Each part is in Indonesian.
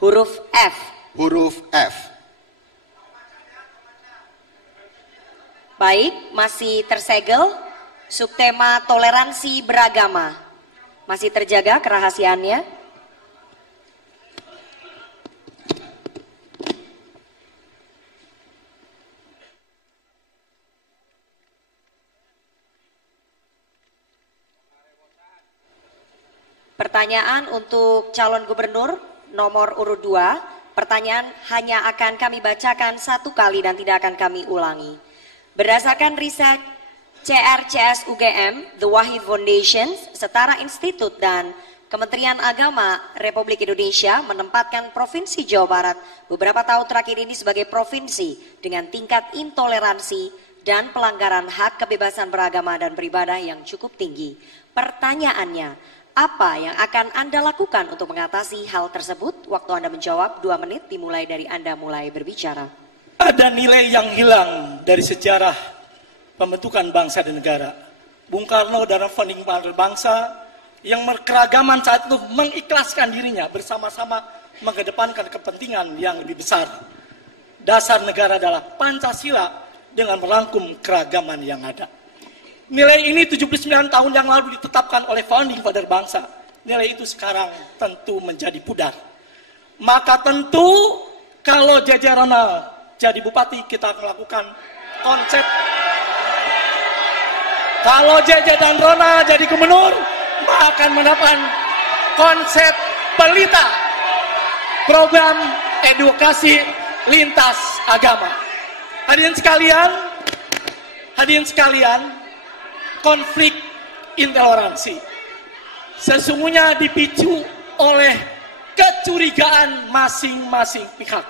Huruf F. Huruf F. Baik, masih tersegel. Subtema toleransi beragama. Masih terjaga kerahasiaannya. Pertanyaan untuk calon gubernur nomor urut 2. Pertanyaan hanya akan kami bacakan satu kali dan tidak akan kami ulangi. Berdasarkan riset CRCS UGM, The Wahid Foundation, Setara Institut dan Kementerian Agama Republik Indonesia menempatkan Provinsi Jawa Barat beberapa tahun terakhir ini sebagai provinsi dengan tingkat intoleransi dan pelanggaran hak kebebasan beragama dan beribadah yang cukup tinggi. Pertanyaannya, apa yang akan Anda lakukan untuk mengatasi hal tersebut? Waktu Anda menjawab 2 menit dimulai dari Anda mulai berbicara. Ada nilai yang hilang dari sejarah pembentukan bangsa dan negara. Bung Karno dalam founding father bangsa yang keragaman saat itu mengikhlaskan dirinya bersama-sama mengedepankan kepentingan yang lebih besar. Dasar negara adalah Pancasila dengan merangkum keragaman yang ada. Nilai ini 79 tahun yang lalu ditetapkan oleh founding father bangsa. Nilai itu sekarang tentu menjadi pudar. Maka tentu kalau JJ Ronald jadi bupati kita melakukan konsep. Kalau JJ dan Ronald jadi gubernur, maka akan mendapatkan konsep pelita program edukasi lintas agama. Hadirin sekalian, konflik intoleransi sesungguhnya dipicu oleh kecurigaan masing-masing pihak.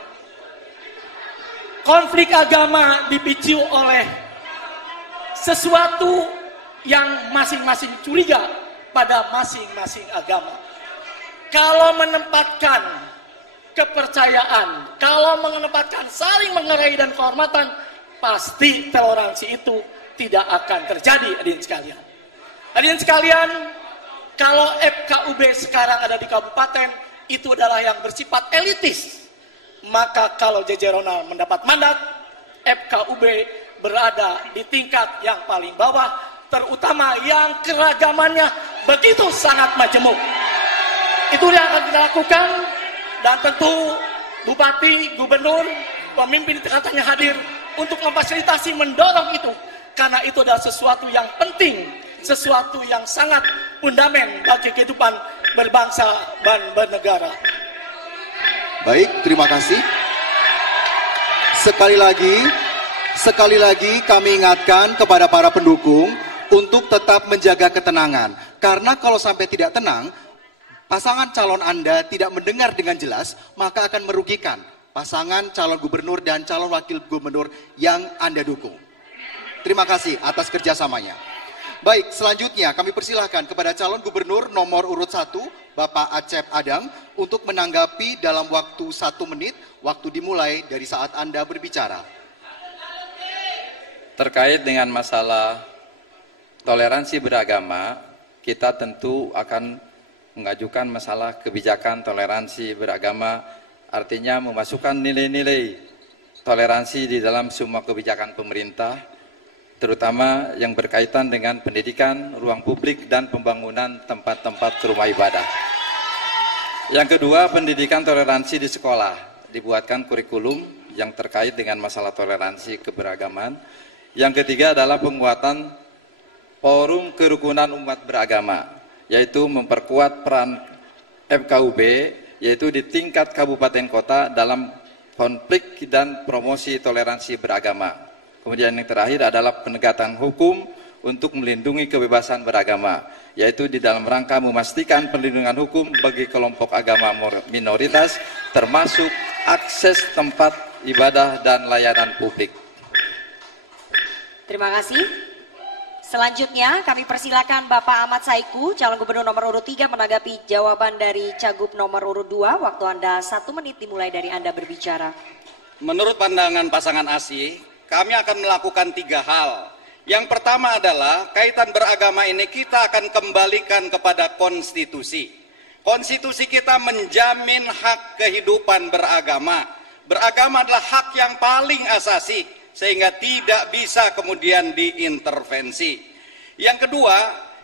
Konflik agama dipicu oleh sesuatu yang masing-masing curiga pada masing-masing agama. Kalau menempatkan kepercayaan, kalau menempatkan saling menghargai dan kehormatan, pasti toleransi itu tidak akan terjadi, hadirin sekalian. Hadirin sekalian, kalau FKUB sekarang ada di kabupaten, itu adalah yang bersifat elitis. Maka kalau JJ Ronald mendapat mandat, FKUB berada di tingkat yang paling bawah, terutama yang keragamannya begitu sangat majemuk. Itu yang akan kita lakukan, dan tentu bupati, gubernur, pemimpin di tingkatannya hadir untuk memfasilitasi, mendorong itu, karena itu adalah sesuatu yang penting, sesuatu yang sangat fundamental bagi kehidupan berbangsa dan bernegara. Baik, terima kasih. Sekali lagi kami ingatkan kepada para pendukung untuk tetap menjaga ketenangan. Karena kalau sampai tidak tenang, pasangan calon Anda tidak mendengar dengan jelas, maka akan merugikan pasangan calon gubernur dan calon wakil gubernur yang Anda dukung. Terima kasih atas kerjasamanya. Baik, selanjutnya kami persilahkan kepada calon gubernur nomor urut 1, Bapak Acep Adang, untuk menanggapi dalam waktu 1 menit, waktu dimulai dari saat Anda berbicara. Terkait dengan masalah toleransi beragama, kita tentu akan mengajukan masalah kebijakan toleransi beragama, artinya memasukkan nilai-nilai toleransi di dalam semua kebijakan pemerintah, terutama yang berkaitan dengan pendidikan, ruang publik, dan pembangunan tempat-tempat rumah ibadah. Yang kedua, pendidikan toleransi di sekolah, dibuatkan kurikulum yang terkait dengan masalah toleransi keberagaman. Yang ketiga adalah penguatan Forum Kerukunan Umat Beragama, yaitu memperkuat peran FKUB, yaitu di tingkat kabupaten kota dalam konflik dan promosi toleransi beragama. Kemudian yang terakhir adalah penegakan hukum untuk melindungi kebebasan beragama, yaitu di dalam rangka memastikan perlindungan hukum bagi kelompok agama minoritas, termasuk akses tempat ibadah dan layanan publik. Terima kasih. Selanjutnya kami persilakan Bapak Ahmad Saiku, calon gubernur nomor urut 3, menanggapi jawaban dari Cagup nomor urut 2. Waktu Anda 1 menit dimulai dari Anda berbicara. Menurut pandangan pasangan ASI, kami akan melakukan 3 hal. Yang pertama adalah kaitan beragama ini kita akan kembalikan kepada konstitusi. Konstitusi kita menjamin hak kehidupan beragama. Beragama adalah hak yang paling asasi, sehingga tidak bisa kemudian diintervensi. Yang kedua,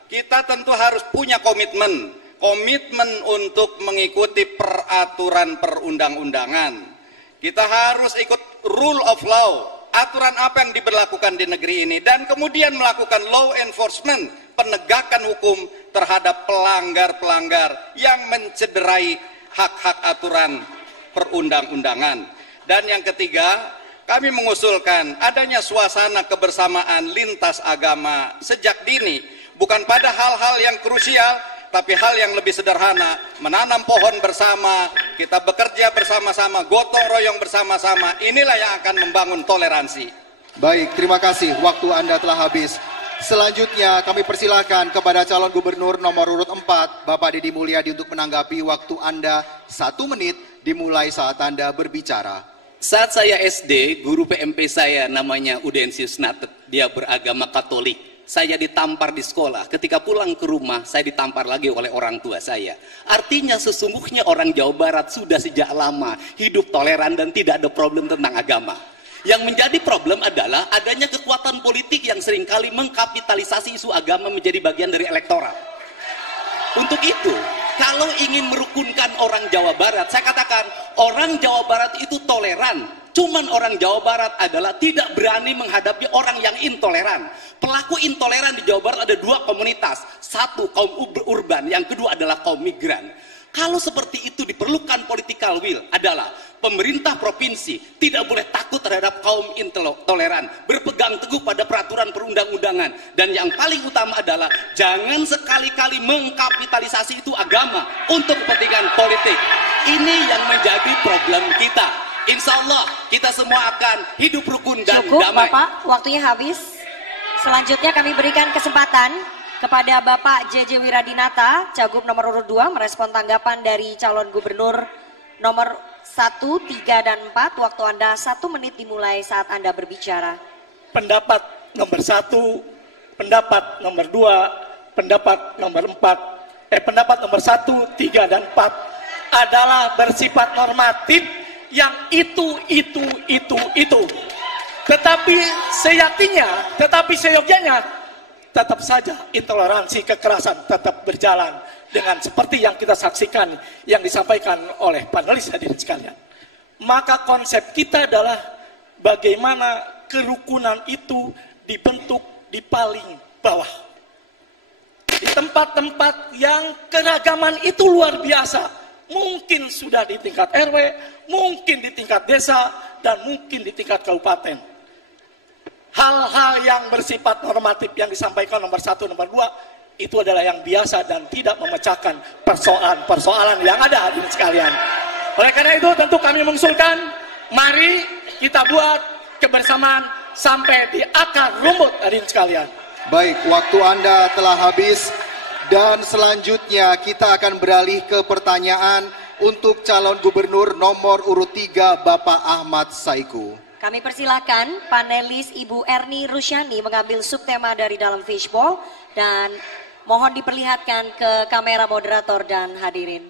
kita tentu harus punya komitmen untuk mengikuti peraturan perundang-undangan. Kita harus ikut rule of law, aturan apa yang diberlakukan di negeri ini, dan kemudian melakukan law enforcement, penegakan hukum terhadap pelanggar-pelanggar yang mencederai hak-hak aturan perundang-undangan. Dan yang ketiga, kami mengusulkan adanya suasana kebersamaan lintas agama sejak dini, bukan pada hal-hal yang krusial, tapi hal yang lebih sederhana, menanam pohon bersama, kita bekerja bersama-sama, gotong royong bersama-sama, inilah yang akan membangun toleransi. Baik, terima kasih. Waktu Anda telah habis. Selanjutnya kami persilakan kepada calon gubernur nomor urut 4, Bapak Deddy Mulyadi untuk menanggapi. Waktu Anda 1 menit dimulai saat Anda berbicara. Saat saya SD, guru PMP saya namanya Udensius Natet, dia beragama Katolik. Saya ditampar di sekolah, ketika pulang ke rumah saya ditampar lagi oleh orang tua saya. Artinya sesungguhnya orang Jawa Barat sudah sejak lama hidup toleran dan tidak ada problem tentang agama. Yang menjadi problem adalah adanya kekuatan politik yang seringkali mengkapitalisasi isu agama menjadi bagian dari elektoral. Untuk itu, kalau ingin merukunkan orang Jawa Barat, saya katakan orang Jawa Barat itu toleran. Cuman orang Jawa Barat adalah tidak berani menghadapi orang yang intoleran. Pelaku intoleran di Jawa Barat ada 2 komunitas. Satu kaum urban, yang kedua adalah kaum migran. Kalau seperti itu diperlukan political will adalah pemerintah provinsi tidak boleh takut terhadap kaum intoleran, berpegang teguh pada peraturan perundang-undangan, dan yang paling utama adalah jangan sekali-kali mengkapitalisasi itu agama untuk kepentingan politik. Ini yang menjadi problem kita. Insya Allah kita semua akan hidup rukun dan Cukup, damai. Bapak, waktunya habis. Selanjutnya kami berikan kesempatan kepada Bapak JJ Wiradinata, Cagup nomor urut 2, merespon tanggapan dari calon gubernur nomor 1, 3, dan 4. Waktu Anda 1 menit dimulai saat Anda berbicara. Pendapat nomor 1, pendapat nomor 2, pendapat nomor 4, pendapat nomor 1, 3, dan 4 adalah bersifat normatif yang itu. Tetapi seyogyanya tetap saja intoleransi kekerasan tetap berjalan dengan seperti yang kita saksikan yang disampaikan oleh panelis hadirin sekalian. Maka konsep kita adalah bagaimana kerukunan itu dibentuk di paling bawah. Di tempat-tempat yang keragaman itu luar biasa. Mungkin sudah di tingkat RW, mungkin di tingkat desa, dan mungkin di tingkat kabupaten. Hal-hal yang bersifat normatif yang disampaikan nomor 1, nomor 2, itu adalah yang biasa dan tidak memecahkan persoalan-persoalan yang ada hadirin sekalian. Oleh karena itu tentu kami mengusulkan, mari kita buat kebersamaan sampai di akar rumput hadirin sekalian. Baik, waktu Anda telah habis. Dan selanjutnya kita akan beralih ke pertanyaan untuk calon gubernur nomor urut 3, Bapak Ahmad Saiku. Kami persilahkan panelis Ibu Erni Rusyani mengambil subtema dari dalam fishbowl dan mohon diperlihatkan ke kamera moderator dan hadirin.